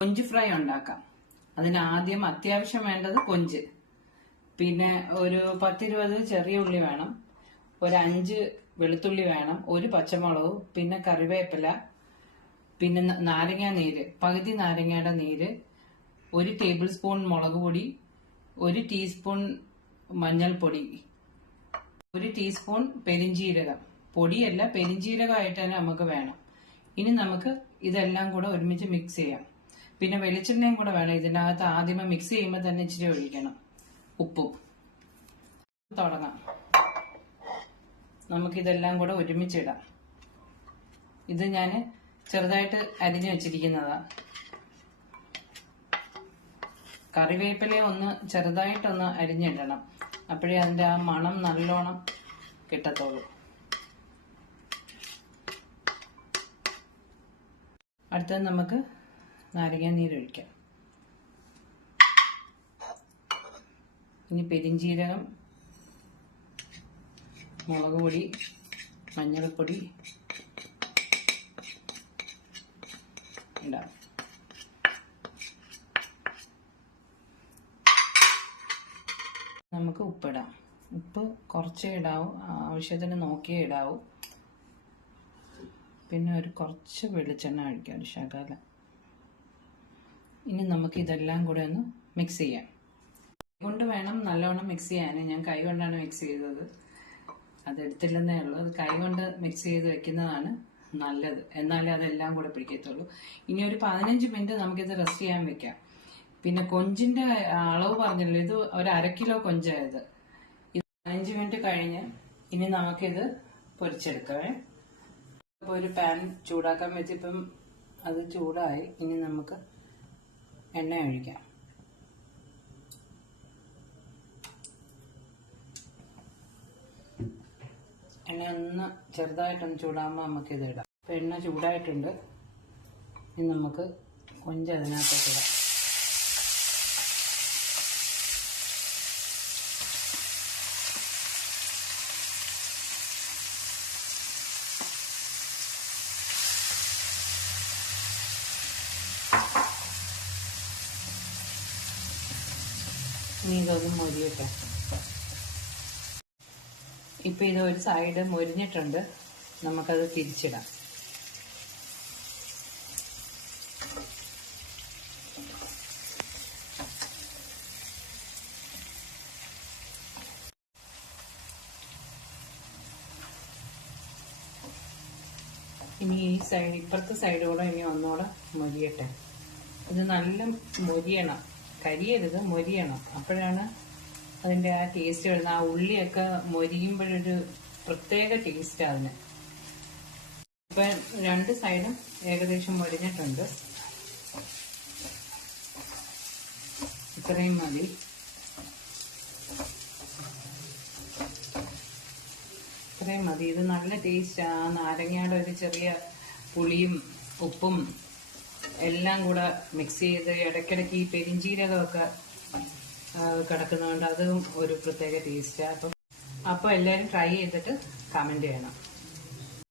കൊഞ്ച് ഫ്രൈ ഉണ്ടാക്കാം. അതിന് ആദ്യം അത്യാവശ്യം വേണ്ടത് കൊഞ്ച്, പിന്നെ ഒരു 10-20 ചെറിയ ഉള്ളി വേണം, ഒരു 5 വെളുത്തുള്ളി വേണം, ഒരു പച്ചമുളക്, പിന്നെ കറിവേപ്പില, പിന്നെ നാരങ്ങ നീര്, പകുതി നാരങ്ങയുടെ നീര്, 1 ടേബിൾ സ്പൂൺ മുളക് പൊടി, 1 ടീസ്പൂൺ മഞ്ഞൾപ്പൊടി, 1 ടീസ്പൂൺ പെരിഞ്ജീരകം. പൊടിയല്ല, പെരിഞ്ജീരകമായിട്ട് തന്നെ നമുക്ക് വേണം. ഇനി നമുക്ക് ഇതെല്ലാം കൂടെ ഒരുമിച്ച് മിക്സ് ചെയ്യാം. പിന്നെ വെളിച്ചെണ്ണയും കൂടെ വേണം ഇതിനകത്ത്. ആദ്യമേ മിക്സ് ചെയ്യുമ്പോൾ തന്നെ ഇച്ചിരി ഒഴിക്കണം. ഉപ്പും. തുടങ്ങാം. നമുക്കിതെല്ലാം കൂടെ ഒരുമിച്ചിടാം. ഇത് ഞാൻ ചെറുതായിട്ട് അരിഞ്ഞു വെച്ചിരിക്കുന്നതാ. കറിവേപ്പില ഒന്ന് ചെറുതായിട്ടൊന്ന് അരിഞ്ഞിടണം, അപ്പോഴേ അതിന്റെ ആ മണം നല്ലോണം കിട്ടത്തുള്ളൂ. അടുത്തത് നമുക്ക് നാരങ്ങ നീരൊഴിക്കാം. ഇനി പെരിഞ്ജീരകം, മുളക് പൊടി, മഞ്ഞൾപ്പൊടി ഇടാം. നമുക്ക് ഉപ്പിടാം. ഉപ്പ് കുറച്ചേ ഇടാവൂ, ആവശ്യത്തിന് നോക്കിയേ ഇടാവൂ. പിന്നെ ഒരു കുറച്ച് വെളിച്ചെണ്ണ ഒഴിക്കാം, ഒരു ശകലം. ഇനി നമുക്ക് ഇതെല്ലാം കൂടെ ഒന്ന് മിക്സ് ചെയ്യാം. കൈകൊണ്ട് വേണം നല്ലോണം മിക്സ് ചെയ്യാൻ. ഞാൻ കൈ കൊണ്ടാണ് മിക്സ് ചെയ്തത്, അതെടുത്തില്ലെന്നേ ഉള്ളൂ. അത് കൈ കൊണ്ട് മിക്സ് ചെയ്ത് വെക്കുന്നതാണ് നല്ലത്, എന്നാലേ അതെല്ലാം കൂടെ പിടിക്കത്തുള്ളൂ. ഇനി ഒരു 15 മിനിറ്റ് നമുക്കിത് റെസ്റ്റ് ചെയ്യാൻ വെക്കാം. പിന്നെ കൊഞ്ചിന്റെ അളവ് പറഞ്ഞല്ലോ, ഇത് ഒരു 1/2 കിലോ കൊഞ്ചായത്. ഇത് 15 മിനിറ്റ് കഴിഞ്ഞ് ഇനി നമുക്കിത് പൊരിച്ചെടുക്കാം. അപ്പോൾ ഒരു പാൻ ചൂടാക്കാൻ വെച്ചിപ്പം അത് ചൂടായി. ഇനി നമുക്ക് എണ്ണ ഒഴിക്കാം. എണ്ണ ഒന്ന് ചെറുതായിട്ടൊന്ന് ചൂടാകുമ്പോൾ നമുക്കിത് ഇടാം. അപ്പം എണ്ണ ചൂടായിട്ടുണ്ട്. ഇനി നമുക്ക് കൊഞ്ച് അതിനകത്തേക്ക് ഇടാം. ഇനി ഇതൊന്ന് മൊരിയട്ടെ. ഇപ്പം ഇത് ഒരു സൈഡ് മൊരിഞ്ഞിട്ടുണ്ട്, നമുക്കത് തിരിച്ചിടാം. ഇനി ഈ സൈഡ്, ഇപ്പുറത്തെ സൈഡ് കൂടെ ഇനി ഒന്നുകൂടെ മൊരിയട്ടെ. ഇത് നല്ല മൊരിയണം, കരിയരുത്, മൊരിയണം. അപ്പോഴാണ് അതിന്റെ ആ ടേസ്റ്റ് വരുന്നത്. ആ ഉള്ളിയൊക്കെ മൊരിയുമ്പോഴൊരു പ്രത്യേക ടേസ്റ്റ് അതിന്. ഇപ്പൊ 2 സൈഡും ഏകദേശം മൊരിഞ്ഞിട്ടുണ്ട്. ഇത്രയും മതി. ഇത്രയും മതി. ഇത് നല്ല ടേസ്റ്റ്. ആ നാരങ്ങയുടെ ഒരു ചെറിയ പുളിയും ഉപ്പും എല്ലാം കൂടെ മിക്സ് ചെയ്ത് ഇടയ്ക്കിടയ്ക്ക് ഈ പെരിഞ്ജീരകമൊക്കെ കിടക്കുന്നതുകൊണ്ട് അതും ഒരു പ്രത്യേക ടേസ്റ്റാണ്. അപ്പോൾ എല്ലാവരും ട്രൈ ചെയ്തിട്ട് കമന്റ് ചെയ്യണം.